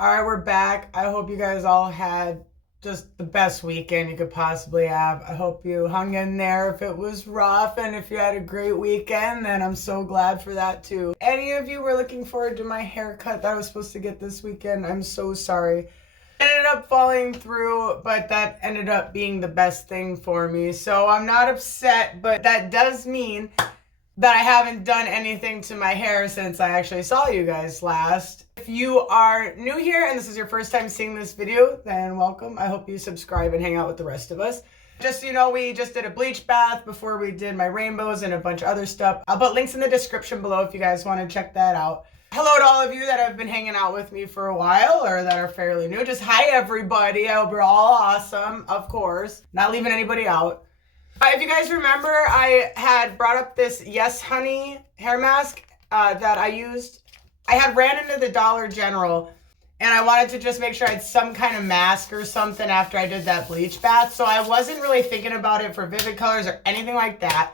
All right, we're back. I hope you guys all had just the best weekend you could possibly have. I hope you hung in there if it was rough, and if you had a great weekend, then I'm so glad for that too. Any of you were looking forward to my haircut that I was supposed to get this weekend? I'm so sorry. It ended up falling through, but that ended up being the best thing for me. So I'm not upset, but that does mean that I haven't done anything to my hair since I actually saw you guys last. If you are new here and this is your first time seeing this video, then welcome. I hope you subscribe and hang out with the rest of us. Just so you know, we just did a bleach bath before we did my rainbows and a bunch of other stuff. I'll put links in the description below if you guys want to check that out. Hello to all of you that have been hanging out with me for a while or that are fairly new. Just hi everybody. I hope you're all awesome, of course. Not leaving anybody out. If you guys remember, I had brought up this Yes Honey hair mask that I used. I had ran into the Dollar General and I wanted to just make sure I had some kind of mask or something after I did that bleach bath. So I wasn't really thinking about it for vivid colors or anything like that.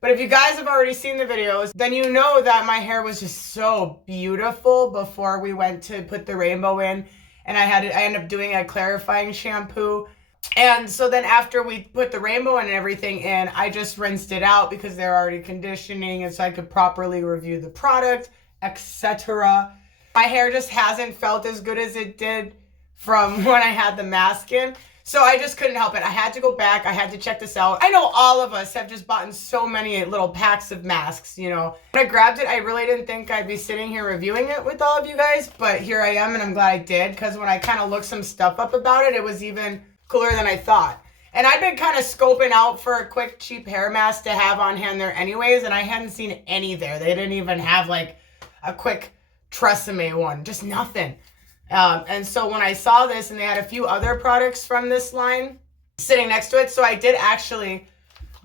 But if you guys have already seen the videos, then you know that my hair was just so beautiful before we went to put the rainbow in. And I ended up doing a clarifying shampoo. And so then after we put the rainbow and everything in, I just rinsed it out because they're already conditioning and so I could properly review the product, etc. My hair just hasn't felt as good as it did from when I had the mask in. So I just couldn't help it. I had to go back. I had to check this out. I know all of us have just bought so many little packs of masks, you know. When I grabbed it, I really didn't think I'd be sitting here reviewing it with all of you guys, but here I am and I'm glad I did because when I kind of looked some stuff up about it, it was even cooler than I thought. And I've been kind of scoping out for a quick cheap hair mask to have on hand there anyways, and I hadn't seen any there. They didn't even have like a quick Tresemme one, just nothing. And so when I saw this and they had a few other products from this line sitting next to it, so I did actually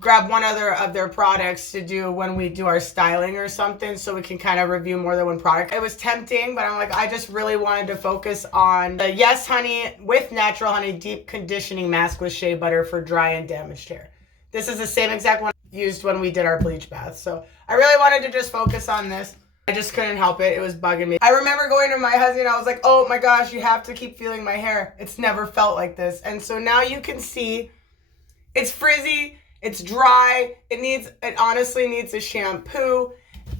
grab one other of their products to do when we do our styling or something so we can kind of review more than one product. It was tempting, but I'm like, I just really wanted to focus on the Yes Honey with Natural Honey Deep Conditioning Mask with Shea Butter for dry and damaged hair. This is the same exact one used when we did our bleach bath. So I really wanted to just focus on this. I just couldn't help it. It was bugging me. I remember going to my husband, I was like, oh my gosh, you have to keep feeling my hair. It's never felt like this. And so now you can see it's frizzy. It's dry. It honestly needs a shampoo.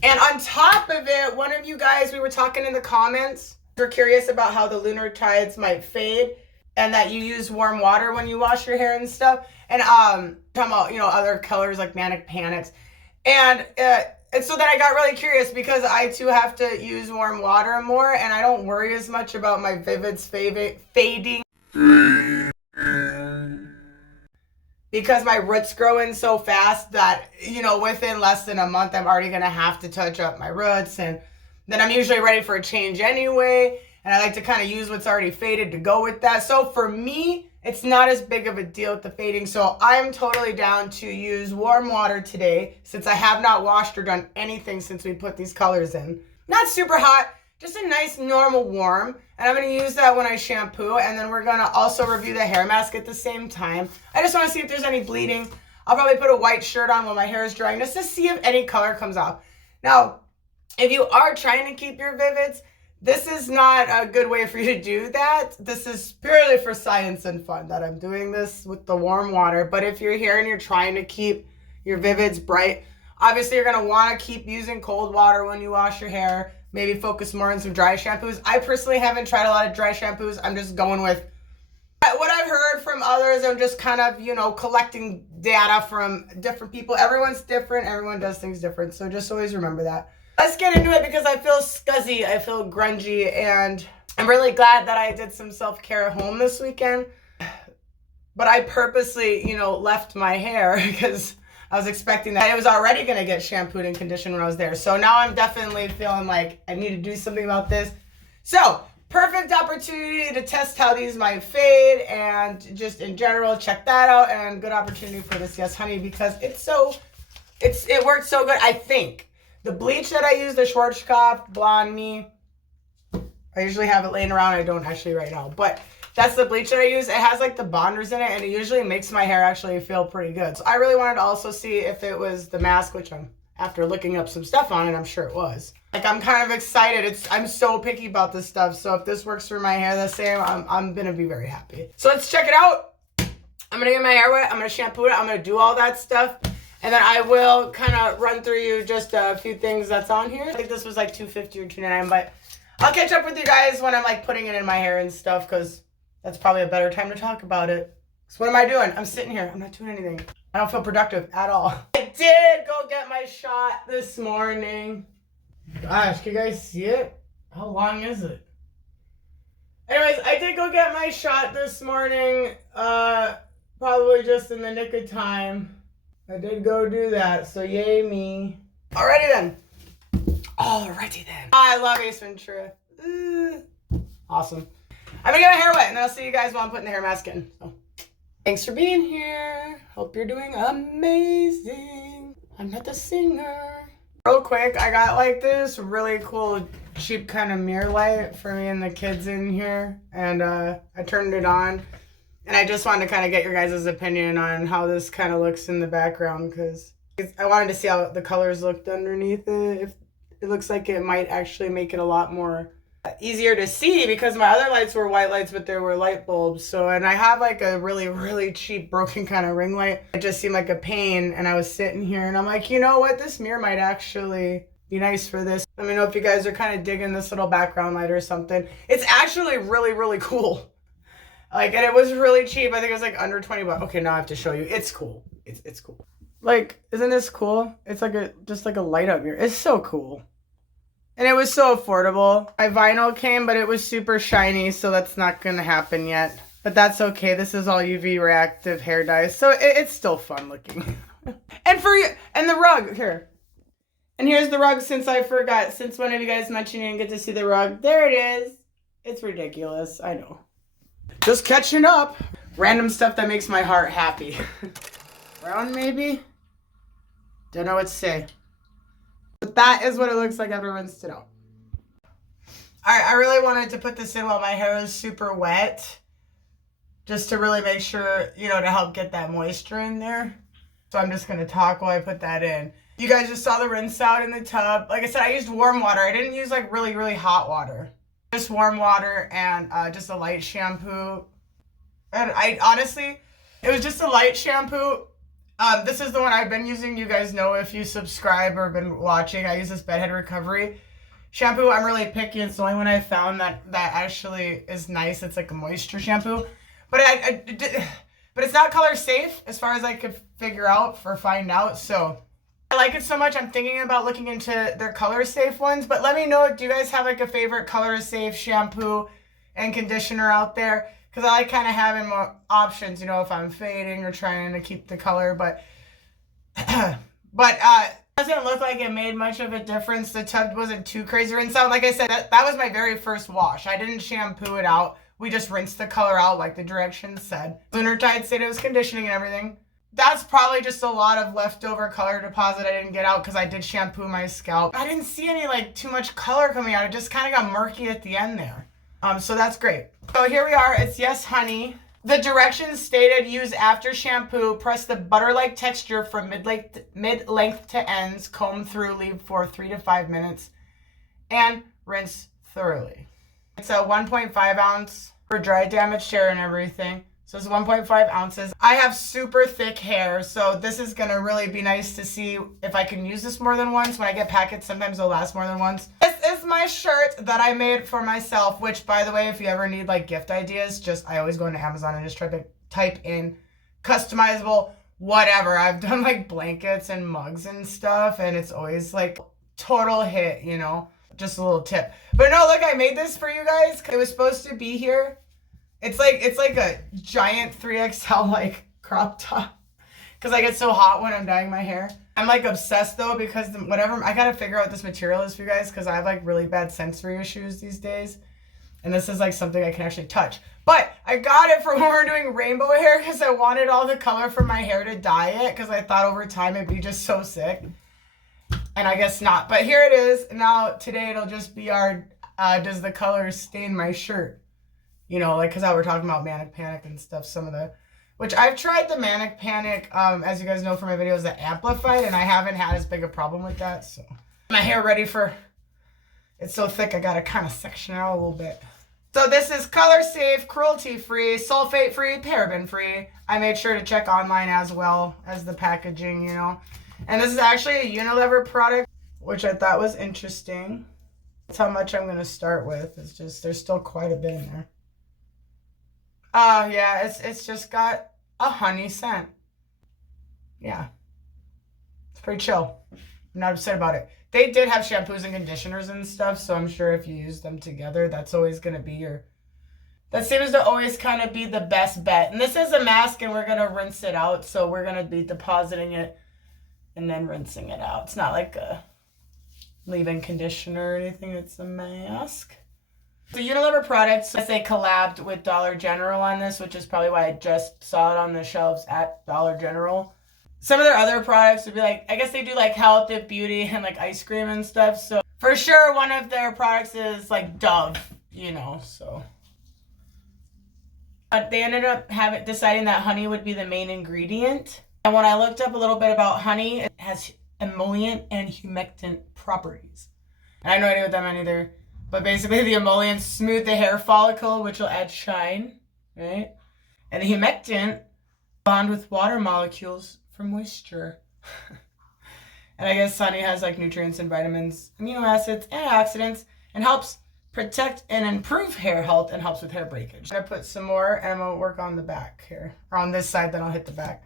And on top of it, one of you guys, we were talking in the comments, were curious about how the lunar tides might fade and that you use warm water when you wash your hair and stuff. And talking about, you know, other colors like manic panics. And so then I got really curious because I too have to use warm water more and I don't worry as much about my vivids fading. Because my roots grow in so fast that, you know, within less than a month, I'm already going to have to touch up my roots. And then I'm usually ready for a change anyway. And I like to kind of use what's already faded to go with that. So for me, it's not as big of a deal with the fading. So I'm totally down to use warm water today since I have not washed or done anything since we put these colors in. Not super hot, just a nice normal warm. And I'm going to use that when I shampoo. And then we're going to also review the hair mask at the same time. I just want to see if there's any bleeding. I'll probably put a white shirt on while my hair is drying just to see if any color comes off. Now, if you are trying to keep your vivids, this is not a good way for you to do that. This is purely for science and fun that I'm doing this with the warm water. But if you're here and you're trying to keep your vivids bright, obviously you're going to want to keep using cold water when you wash your hair. Maybe focus more on some dry shampoos. I personally haven't tried a lot of dry shampoos. I'm just going with what I've heard from others. I'm just kind of, you know, collecting data from different people. Everyone's different. Everyone does things different. So just always remember that. Let's get into it because I feel scuzzy. I feel grungy. And I'm really glad that I did some self-care at home this weekend. But I purposely, you know, left my hair because I was expecting that it was already going to get shampooed and conditioned when I was there. So now I'm definitely feeling like I need to do something about this. So perfect opportunity to test how these might fade and just in general check that out, and good opportunity for this Yes Honey because it worked so good. I think the bleach that I use, the Schwarzkopf Blonde Me, I usually have it laying around. I don't actually right now, but that's the bleach that I use. It has like the bondors in it and it usually makes my hair actually feel pretty good. So I really wanted to also see if it was the mask, which I'm after looking up some stuff on it, I'm sure it was. Like, I'm kind of excited. I'm so picky about this stuff. So if this works for my hair the same, I'm going to be very happy. So let's check it out. I'm going to get my hair wet. I'm going to shampoo it. I'm going to do all that stuff. And then I will kind of run through you just a few things that's on here. I think this was like $2.50 or $2.99, but I'll catch up with you guys when I'm like putting it in my hair and stuff, because that's probably a better time to talk about it. So what am I doing? I'm sitting here. I'm not doing anything. I don't feel productive at all. I did go get my shot this morning. Gosh, can you guys see it? How long is it? Anyways, I did go get my shot this morning. Probably just in the nick of time. I did go do that, so yay me. Alrighty then. I love Ace Ventura. Awesome. I'm gonna get my hair wet, and I'll see you guys while I'm putting the hair mask in. So, thanks for being here. Hope you're doing amazing. I'm not the singer. Real quick, I got like this really cool, cheap kind of mirror light for me and the kids in here, and I turned it on. And I just wanted to kind of get your guys' opinion on how this kind of looks in the background, because I wanted to see how the colors looked underneath it. If it looks like it might actually make it a lot more easier to see, because my other lights were white lights, but there were light bulbs. So, and I have like a really, really cheap broken kind of ring light. It just seemed like a pain. And I was sitting here and I'm like, you know what? This mirror might actually be nice for this. Let me know if you guys are kind of digging this little background light or something. It's actually really, really cool. Like, and it was really cheap. I think it was like under 20 bucks. Okay, now I have to show you. It's cool. It's cool. Like, isn't this cool? It's like just like a light up here. It's so cool. And it was so affordable. My vinyl came, but it was super shiny, so that's not going to happen yet. But that's okay. This is all UV reactive hair dyes, so it's still fun looking. And the rug, here. And here's the rug, since I forgot. Since one of you guys mentioned you didn't get to see the rug. There it is. It's ridiculous. I know. Just catching up. Random stuff that makes my heart happy. Brown, maybe? Don't know what to say. But that is what it looks like after I rinsed it out. Alright, I really wanted to put this in while my hair is super wet. Just to really make sure, you know, to help get that moisture in there. So I'm just going to talk while I put that in. You guys just saw the rinse out in the tub. Like I said, I used warm water. I didn't use like really, really hot water. Just warm water and just a light shampoo. And I honestly, it was just a light shampoo. This is the one I've been using. You guys know if you subscribe or been watching. I use this Bedhead Recovery shampoo. I'm really picky. It's the only one I found that actually is nice. It's like a moisture shampoo. But but it's not color safe as far as I could figure out or find out. So I like it so much. I'm thinking about looking into their color safe ones. But let me know, do you guys have like a favorite color safe shampoo and conditioner out there? Because I like kind of having more options, you know, if I'm fading or trying to keep the color. But it doesn't look like it made much of a difference. The tub wasn't too crazy rinse out. Like I said, that was my very first wash. I didn't shampoo it out. We just rinsed the color out like the directions said. LUNAR TIDES said it was conditioning and everything. That's probably just a lot of leftover color deposit I didn't get out because I did shampoo my scalp. I didn't see any like too much color coming out. It just kind of got murky at the end there. So that's great. So here we are. It's Yes Honey. The directions stated, use after shampoo, press the butter-like texture from mid-length to ends, comb through, leave for 3 to 5 minutes, and rinse thoroughly. It's a 1.5 ounce for dry damaged hair and everything. So it's 1.5 ounces. I have super thick hair, so this is gonna really be nice to see if I can use this more than once. When I get packets, sometimes it'll last more than once. This is my shirt that I made for myself, which, by the way, if you ever need like gift ideas, I always go into Amazon and just try to type in customizable whatever. I've done like blankets and mugs and stuff, and it's always like total hit, you know? Just a little tip. But no, look, I made this for you guys. It was supposed to be here. It's like a giant 3XL like crop top because I get so hot when I'm dyeing my hair. I'm like obsessed though because whatever, I gotta figure out what this material is for you guys because I have like really bad sensory issues these days. And this is like something I can actually touch. But I got it for when we're doing rainbow hair because I wanted all the color from my hair to dye it because I thought over time it'd be just so sick. And I guess not. But here it is. Now today it'll just be our, does the color stain my shirt? You know, like, because I were talking about Manic Panic and stuff, some of the which I've tried the Manic Panic, as you guys know from my videos, the Amplified, and I haven't had as big a problem with that. So my hair ready for, it's so thick I gotta kind of section it out a little bit. So this is color safe, cruelty free, sulfate free, paraben free. I made sure to check online as well as the packaging, you know. And this is actually a Unilever product, which I thought was interesting. That's how much I'm gonna start with. It's just, there's still quite a bit in there. Yeah, it's just got a honey scent. Yeah, it's pretty chill. I'm not upset about it. They did have shampoos and conditioners and stuff, so I'm sure if you use them together, that's always going to be your... That seems to always kind of be the best bet. And this is a mask, and we're going to rinse it out, so we're going to be depositing it and then rinsing it out. It's not like a leave-in conditioner or anything. It's a mask. The Unilever products, they collabed with Dollar General on this, which is probably why I just saw it on the shelves at Dollar General. Some of their other products would be like, I guess they do like health and beauty and like ice cream and stuff. So for sure, one of their products is like Dove, you know, so. But they ended up deciding that honey would be the main ingredient. And when I looked up a little bit about honey, it has emollient and humectant properties. And I have no idea what that meant either. But basically the emollients smooth the hair follicle, which will add shine, right? And the humectant bond with water molecules for moisture. And I guess honey has like nutrients and vitamins, amino acids, antioxidants, and helps protect and improve hair health and helps with hair breakage. I'm gonna put some more and I'm gonna work on the back here, or on this side, then I'll hit the back.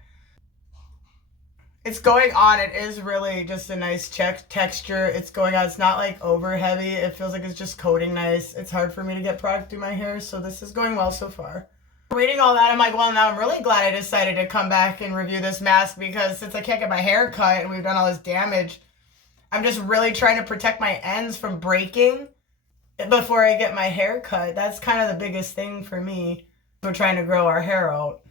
It's going on. It is really just a nice texture. It's going on. It's not like over heavy. It feels like it's just coating nice. It's hard for me to get product through my hair, so this is going well so far. Reading all that, I'm like, well, now I'm really glad I decided to come back and review this mask, because since I can't get my hair cut and we've done all this damage, I'm just really trying to protect my ends from breaking before I get my hair cut. That's kind of the biggest thing for me. We're trying to grow our hair out.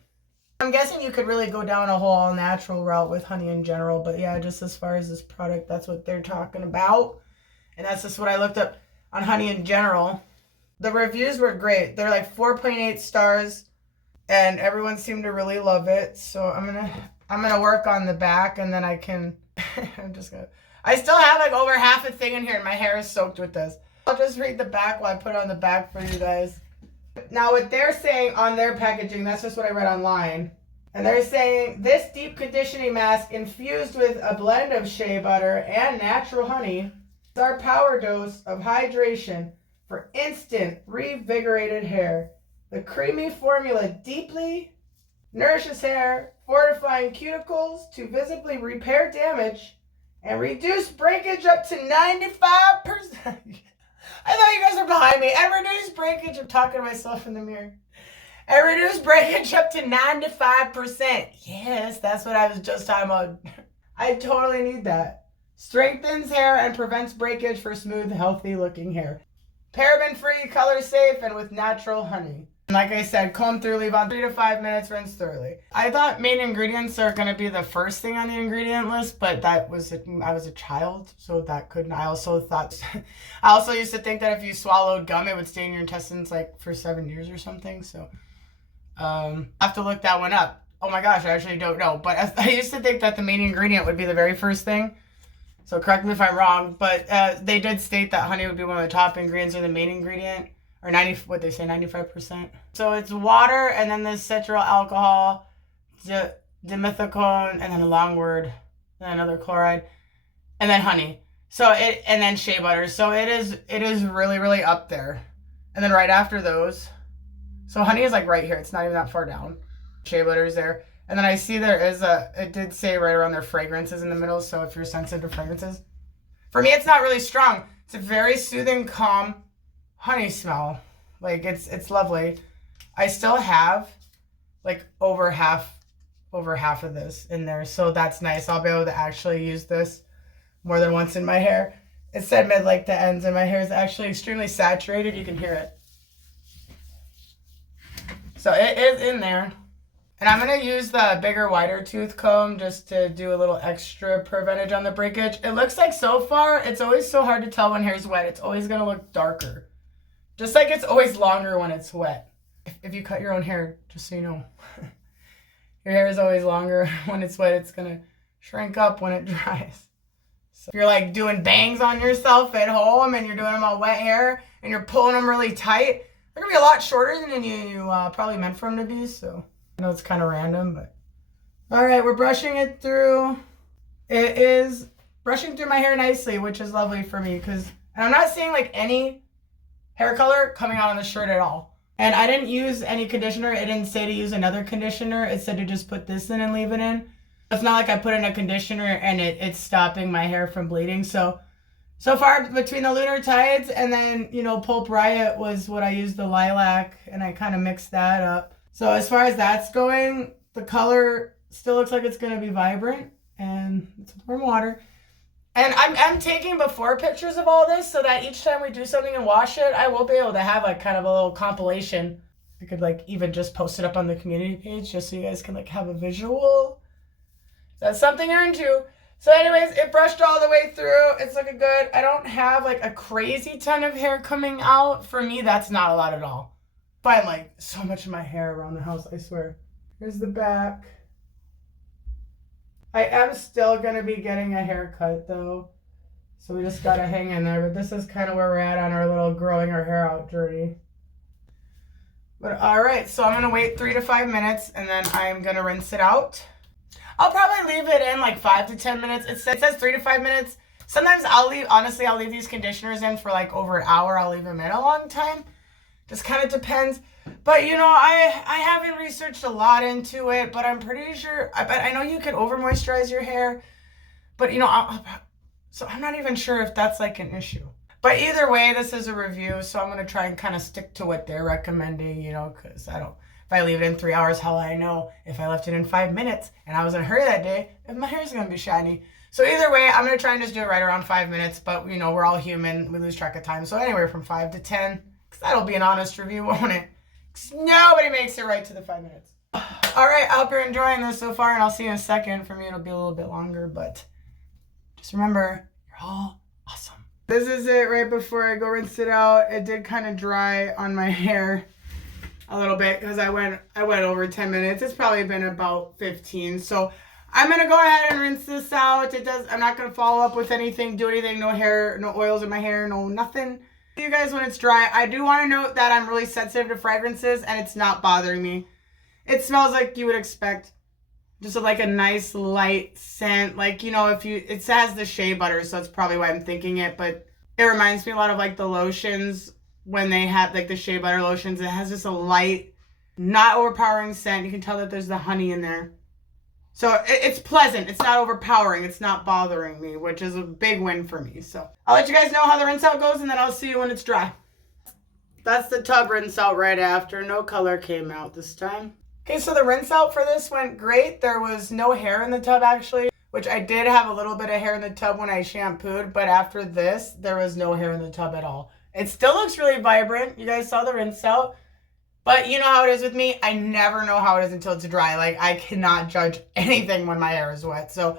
I'm guessing you could really go down a whole all-natural route with honey in general, but yeah, just as far as this product, that's what they're talking about. And that's just what I looked up on honey in general. The reviews were great. They're like 4.8 stars, and everyone seemed to really love it. So I'm gonna work on the back, and then I can I still have like over half a thing in here, and my hair is soaked with this. I'll just read the back while I put it on the back for you guys. Now, what they're saying on their packaging, that's just what I read online. And they're saying, this deep conditioning mask infused with a blend of shea butter and natural honey is our power dose of hydration for instant revigorated hair. The creamy formula deeply nourishes hair, fortifying cuticles to visibly repair damage and reduce breakage up to 95%. I thought you guys were behind me. And reduce breakage. I'm talking to myself in the mirror. And reduce breakage up to 95%. Yes, that's what I was just talking about. I totally need that. Strengthens hair and prevents breakage for smooth, healthy looking hair. Paraben free, color safe, and with natural honey. Like I said, comb through, leave on 3 to 5 minutes, rinse thoroughly. I thought main ingredients are going to be the first thing on the ingredient list, but that was, I was a child, so that couldn't. I also used to think that if you swallowed gum, it would stay in your intestines like for 7 years or something. So I have to look that one up. Oh my gosh, I actually don't know. But I used to think that the main ingredient would be the very first thing. So correct me if I'm wrong, but they did state that honey would be one of the top ingredients or the main ingredient. Or 95%. So it's water, and then there's citral alcohol, dimethicone, and then a long word, and another chloride, and then honey. So and then shea butter. So it is really, really up there. And then right after those, so honey is like right here. It's not even that far down. Shea butter is there. And then I see there is it did say right around their fragrances in the middle. So if you're sensitive to fragrances, for me, it's not really strong. It's a very soothing, calm honey smell. Like it's lovely. I still have like over half of this in there, so that's nice. I'll be able to actually use this more than once in my hair. It said mid like to ends, and my hair is actually extremely saturated. You can hear it. So it is in there. And I'm going to use the bigger, wider tooth comb just to do a little extra percentage on the breakage. It looks like so far, it's always so hard to tell when hair's wet. It's always going to look darker. Just like it's always longer when it's wet. If you cut your own hair, just so you know. your hair is always longer when it's wet. It's gonna shrink up when it dries. So if you're like doing bangs on yourself at home and you're doing them on wet hair and you're pulling them really tight, they're gonna be a lot shorter than you probably meant for them to be. So I know it's kind of random, but all right, we're brushing it through. It is brushing through my hair nicely, which is lovely for me because I'm not seeing like any hair color coming out on the shirt at all. And I didn't use any conditioner. It didn't say to use another conditioner. It said to just put this in and leave it in. It's not like I put in a conditioner and it's stopping my hair from bleeding. So far between the Lunar Tides and then, Pulp Riot was what I used, the lilac, and I kind of mixed that up. So as far as that's going, the color still looks like it's going to be vibrant, and it's warm water. And I'm taking before pictures of all this so that each time we do something and wash it, I will be able to have like kind of a little compilation. I could like even just post it up on the community page just so you guys can like have a visual. That's something you're into. So anyways, it brushed all the way through. It's looking good. I don't have like a crazy ton of hair coming out. For me, that's not a lot at all. I find like so much of my hair around the house, I swear. Here's the back. I am still going to be getting a haircut though. So we just got to hang in there. But this is kind of where we're at on our little growing our hair out journey. But all right, so I'm going to wait 3 to 5 minutes and then I'm going to rinse it out. I'll probably leave it in like 5 to 10 minutes. It says 3 to 5 minutes. Sometimes I'll leave these conditioners in for like over an hour. I'll leave them in a long time. Just kind of depends. But I haven't researched a lot into it, but I'm pretty sure, I know you can over moisturize your hair, but so I'm not even sure if that's like an issue. But either way, this is a review, so I'm going to try and kind of stick to what they're recommending, because if I leave it in 3 hours, how will I know if I left it in 5 minutes and I was in a hurry that day, if my hair is going to be shiny? So either way, I'm going to try and just do it right around 5 minutes, but we're all human. We lose track of time. So anywhere from 5 to 10, because that'll be an honest review, won't it? Nobody makes it right to the 5 minutes. All right, I hope you're enjoying this so far, and I'll see you in a second. For me, it'll be a little bit longer, but just remember, you're all awesome. This is it right before I go rinse it out. It did kind of dry on my hair a little bit because I went over 10 minutes. It's probably been about 15. So I'm going to go ahead and rinse this out. I'm not going to follow up with anything, do anything, no hair, no oils in my hair, no nothing. You guys, when it's dry, I do want to note that I'm really sensitive to fragrances and it's not bothering me. It smells like you would expect, just like a nice light scent. Like, it has the shea butter, so that's probably why I'm thinking it, but it reminds me a lot of like the lotions when they have like the shea butter lotions. It has just a light, not overpowering scent. You can tell that there's the honey in there. So it's pleasant. It's not overpowering. It's not bothering me, which is a big win for me. So I'll let you guys know how the rinse out goes, and then I'll see you when it's dry. That's the tub rinse out right after. No color came out this time. Okay, so the rinse out for this went great. There was no hair in the tub actually, which I did have a little bit of hair in the tub when I shampooed, but after this, there was no hair in the tub at all. It still looks really vibrant. You guys saw the rinse out. But you know how it is with me. I never know how it is until it's dry. Like, I cannot judge anything when my hair is wet. So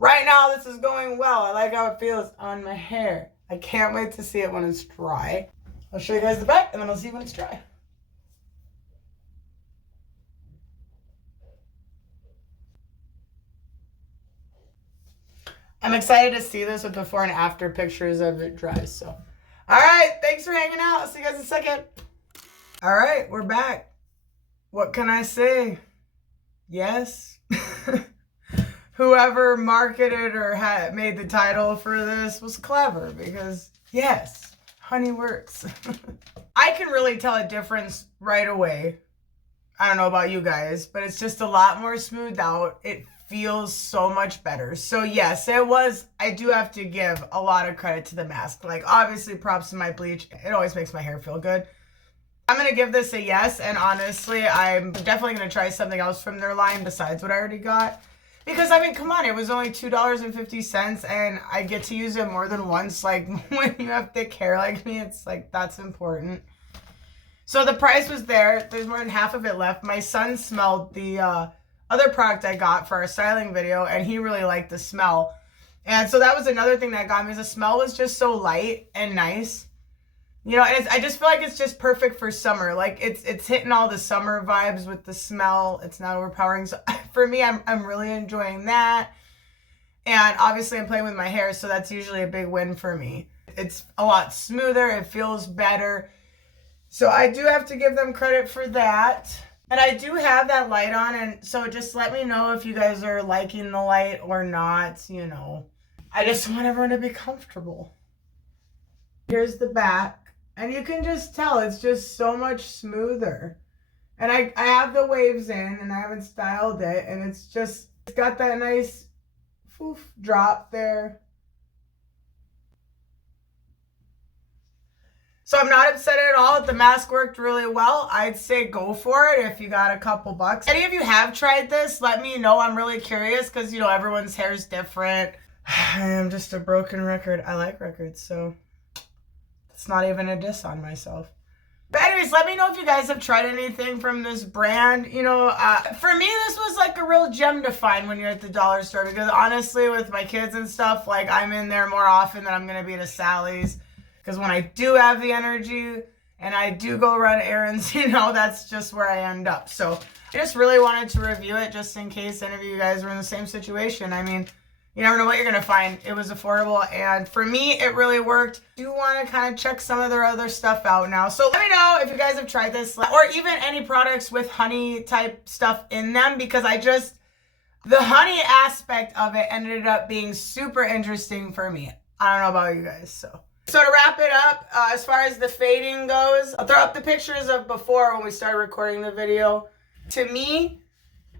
right now, this is going well. I like how it feels on my hair. I can't wait to see it when it's dry. I'll show you guys the back, and then I'll see you when it's dry. I'm excited to see this with before and after pictures of it dries. So, all right. Thanks for hanging out. I'll see you guys in a second. All right, we're back. What can I say? Yes. Whoever marketed or made the title for this was clever because, yes, honey works. I can really tell a difference right away. I don't know about you guys, but it's just a lot more smoothed out. It feels so much better. So yes, I do have to give a lot of credit to the mask. Like, obviously, props to my bleach. It always makes my hair feel good. I'm going to give this a yes, and honestly, I'm definitely going to try something else from their line besides what I already got. Because, I mean, come on, it was only $2.50, and I get to use it more than once. Like, when you have thick hair like me, it's like, that's important. So the price was there. There's more than half of it left. My son smelled the other product I got for our styling video, and he really liked the smell. And so that was another thing that got me, is the smell was just so light and nice. You know, and I just feel like it's just perfect for summer. Like it's hitting all the summer vibes with the smell. It's not overpowering. So for me, I'm really enjoying that. And obviously I'm playing with my hair, so that's usually a big win for me. It's a lot smoother. It feels better. So I do have to give them credit for that. And I do have that light on, and so just let me know if you guys are liking the light or not, you know. I just want everyone to be comfortable. Here's the back. And you can just tell it's just so much smoother. And I have the waves in and I haven't styled it. And it's got that nice drop there. So I'm not upset at all. The mask worked really well. I'd say go for it if you got a couple bucks. Any of you have tried this, let me know. I'm really curious because, you know, everyone's hair is different. I am just a broken record. I like records, so it's not even a diss on myself. But anyways, let me know if you guys have tried anything from this brand. You know, for me, this was like a real gem to find when you're at the dollar store. Because honestly, with my kids and stuff, like I'm in there more often than I'm going to be at Sally's. Because when I do have the energy and I do go run errands, you know, that's just where I end up. So I just really wanted to review it just in case any of you guys were in the same situation. I mean, you never know what you're going to find. It was affordable, and for me, it really worked. I do want to kind of check some of their other stuff out now. So let me know if you guys have tried this, or even any products with honey type stuff in them, because the honey aspect of it ended up being super interesting for me. I don't know about you guys, so to wrap it up, as far as the fading goes, I'll throw up the pictures of before when we started recording the video. To me,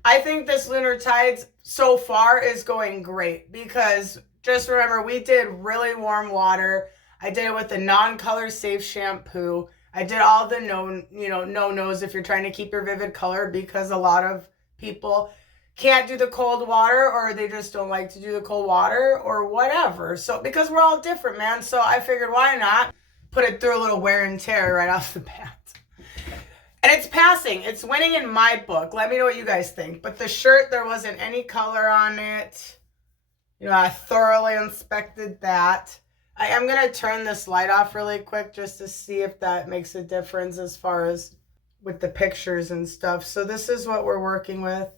I think this Lunar Tides so far is going great, because just remember, we did really warm water. I did it with a non-color safe shampoo. I did all the no-nos if you're trying to keep your vivid color, because a lot of people can't do the cold water, or they just don't like to do the cold water or whatever. So because we're all different, man. So I figured, why not put it through a little wear and tear right off the bat. And it's passing. It's winning in my book. Let me know what you guys think. But the shirt, there wasn't any color on it. You know, I thoroughly inspected that. I am going to turn this light off really quick just to see if that makes a difference as far as with the pictures and stuff. So this is what we're working with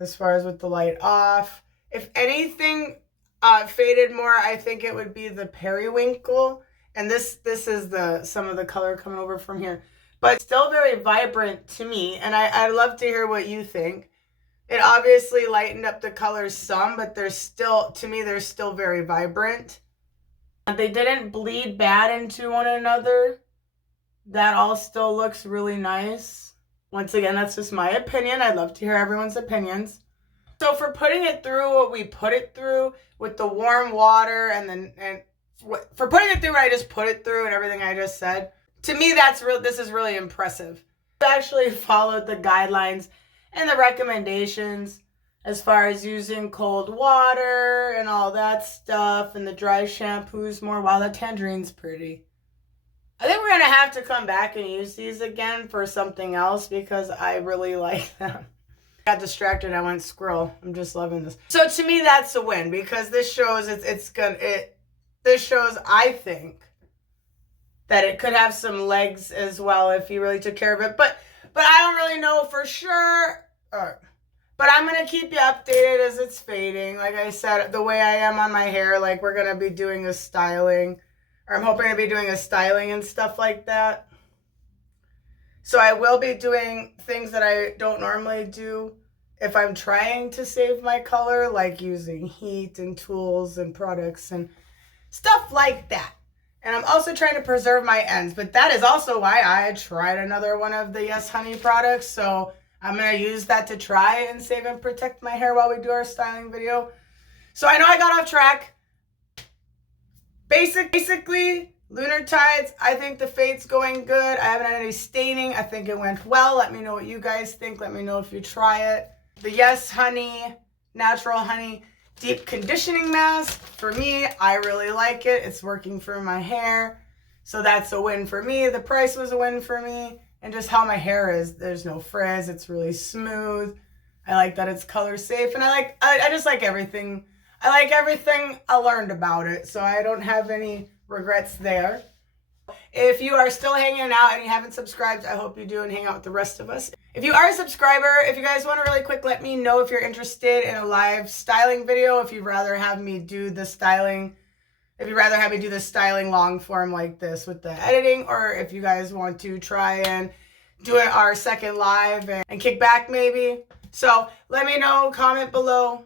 as far as with the light off. If anything faded more, I think it would be the periwinkle. And this is some of the color coming over from here. But still very vibrant to me, and I'd love to hear what you think. It obviously lightened up the colors some, but they're still, to me, they're still very vibrant. They didn't bleed bad into one another. That all still looks really nice. Once again, that's just my opinion. I'd love to hear everyone's opinions. So for putting it through what we put it through with the warm water, for putting it through what I just put it through and everything I just said, to me, this is really impressive. I actually followed the guidelines and the recommendations as far as using cold water and all that stuff, and the dry shampoos more. Wow, that tangerine's pretty. I think we're going to have to come back and use these again for something else, because I really like them. I got distracted. I went squirrel. I'm just loving this. So to me, that's a win, because this shows this shows, I think, that it could have some legs as well if you really took care of it. But I don't really know for sure. But I'm going to keep you updated as it's fading. Like I said, the way I am on my hair, like we're going to be doing a styling. Or I'm hoping to be doing a styling and stuff like that. So I will be doing things that I don't normally do if I'm trying to save my color, like using heat and tools and products and stuff like that. And I'm also trying to preserve my ends, but that is also why I tried another one of the Yes Honey products. So I'm going to use that to try and save and protect my hair while we do our styling video. So I know I got off track. Basically, Lunar Tides, I think the fade's going good. I haven't had any staining. I think it went well. Let me know what you guys think. Let me know if you try it. The Yes Honey, Natural Honey Deep Conditioning Mask. For me, I really like it. It's working for my hair. So that's a win for me. The price was a win for me. And just how my hair is. There's no frizz. It's really smooth. I like that it's color safe. And I just like everything. I like everything I learned about it. So I don't have any regrets there. If you are still hanging out and you haven't subscribed, I hope you do and hang out with the rest of us. If you are a subscriber, if you guys want to really quick, let me know if you're interested in a live styling video, if you'd rather have me do the styling, if you'd rather have me do the styling long form like this with the editing, or if you guys want to try and do it our second live and kick back maybe. So let me know, comment below.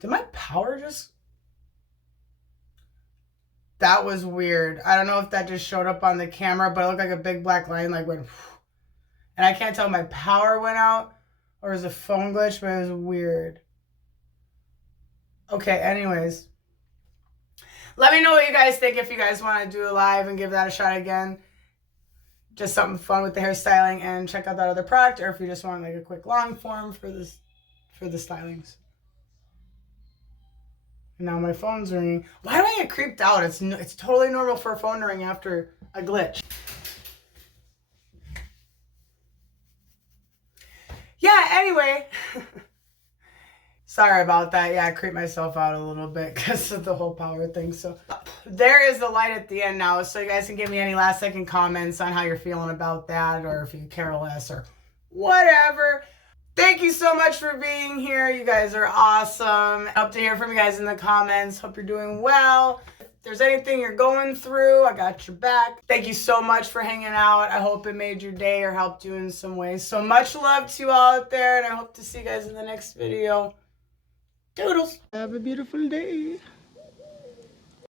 Did my power just... That was weird. I don't know if that just showed up on the camera, but it looked like a big black line like went... And I can't tell if my power went out or it was a phone glitch, but it was weird. Okay, anyways. Let me know what you guys think if you guys want to do a live and give that a shot again. Just something fun with the hairstyling and check out that other product, or if you just want like a quick long form for this, for the stylings. And now my phone's ringing. Why do I get creeped out? It's totally normal for a phone to ring after a glitch. Yeah, anyway. Sorry about that. Yeah, I creeped myself out a little bit because of the whole power thing. So there is the light at the end now. So you guys can give me any last second comments on how you're feeling about that, or if you care less or whatever. Thank you so much for being here. You guys are awesome. Hope to hear from you guys in the comments. Hope you're doing well. If there's anything you're going through, I got your back. Thank you so much for hanging out. I hope it made your day or helped you in some way. So much love to you all out there, and I hope to see you guys in the next video. Doodles. Have a beautiful day.